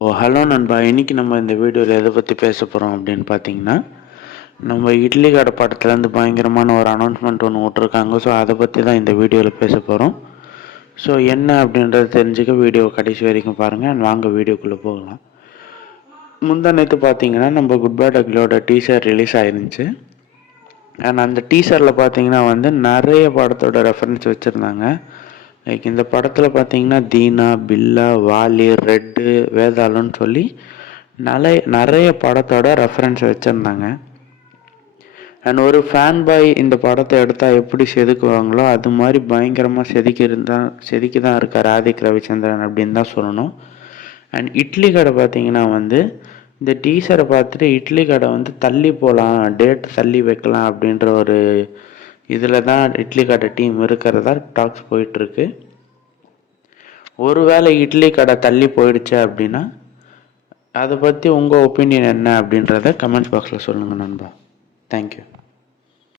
Hello நண்பா, இன்னைக்கு நம்ம இந்த வீடியோவில் எதை பற்றி பேச போகிறோம் அப்படின்னு பார்த்தீங்கன்னா, நம்ம இட்லி கடை படத்துலேருந்து பயங்கரமான ஒரு அனௌன்ஸ்மெண்ட் ஒன்று விட்ருக்காங்க. ஸோ அதை பற்றி தான் இந்த வீடியோவில் பேச போகிறோம். ஸோ என்ன அப்படின்றத தெரிஞ்சுக்க வீடியோ கடைசி வரைக்கும் பாருங்கள். அண்ட் வாங்க வீடியோக்குள்ளே போகலாம். முந்தா நேற்று பார்த்தீங்கன்னா நம்ம குட் பேட் அக்லியோட டீசர் ரிலீஸ் ஆயிருந்துச்சு. அண்ட் அந்த டீசரில் பார்த்தீங்கன்னா நிறைய படத்தோட ரெஃபரன்ஸ் வச்சுருந்தாங்க. லைக் இந்த படத்தில் பார்த்தீங்கன்னா தீனா, பில்லா, வாலி, ரெட்டு, வேதாளம்னு சொல்லி நிறைய படத்தோட ரெஃபரன்ஸ் வச்சுருந்தாங்க. அண்ட் ஒரு ஃபேன் பாய் இந்த படத்தை எடுத்தால் எப்படி செதுக்குவாங்களோ அது மாதிரி பயங்கரமாக செதுக்கி தான் இருக்கார் ஆதிக் ரவிச்சந்திரன் அப்படின்னு தான் சொல்லணும். அண்ட் இட்லி கடை பார்த்தீங்கன்னா இந்த டீசரை பார்த்துட்டு இட்லி கடை தள்ளி போகலாம், டேட் தள்ளி வைக்கலாம் அப்படின்ற ஒரு இதில் தான் இட்லி கடை டீம் இருக்கிறதா டாக்ஸ் போயிட்டுருக்கு. ஒருவேளை இட்லி கடை தள்ளி போயிடுச்சு அப்படின்னா அதை பற்றி உங்கள் ஒப்பீனியன் என்ன அப்படின்றத கமெண்ட் பாக்ஸில் சொல்லுங்கள் நண்பா. தேங்க்யூ.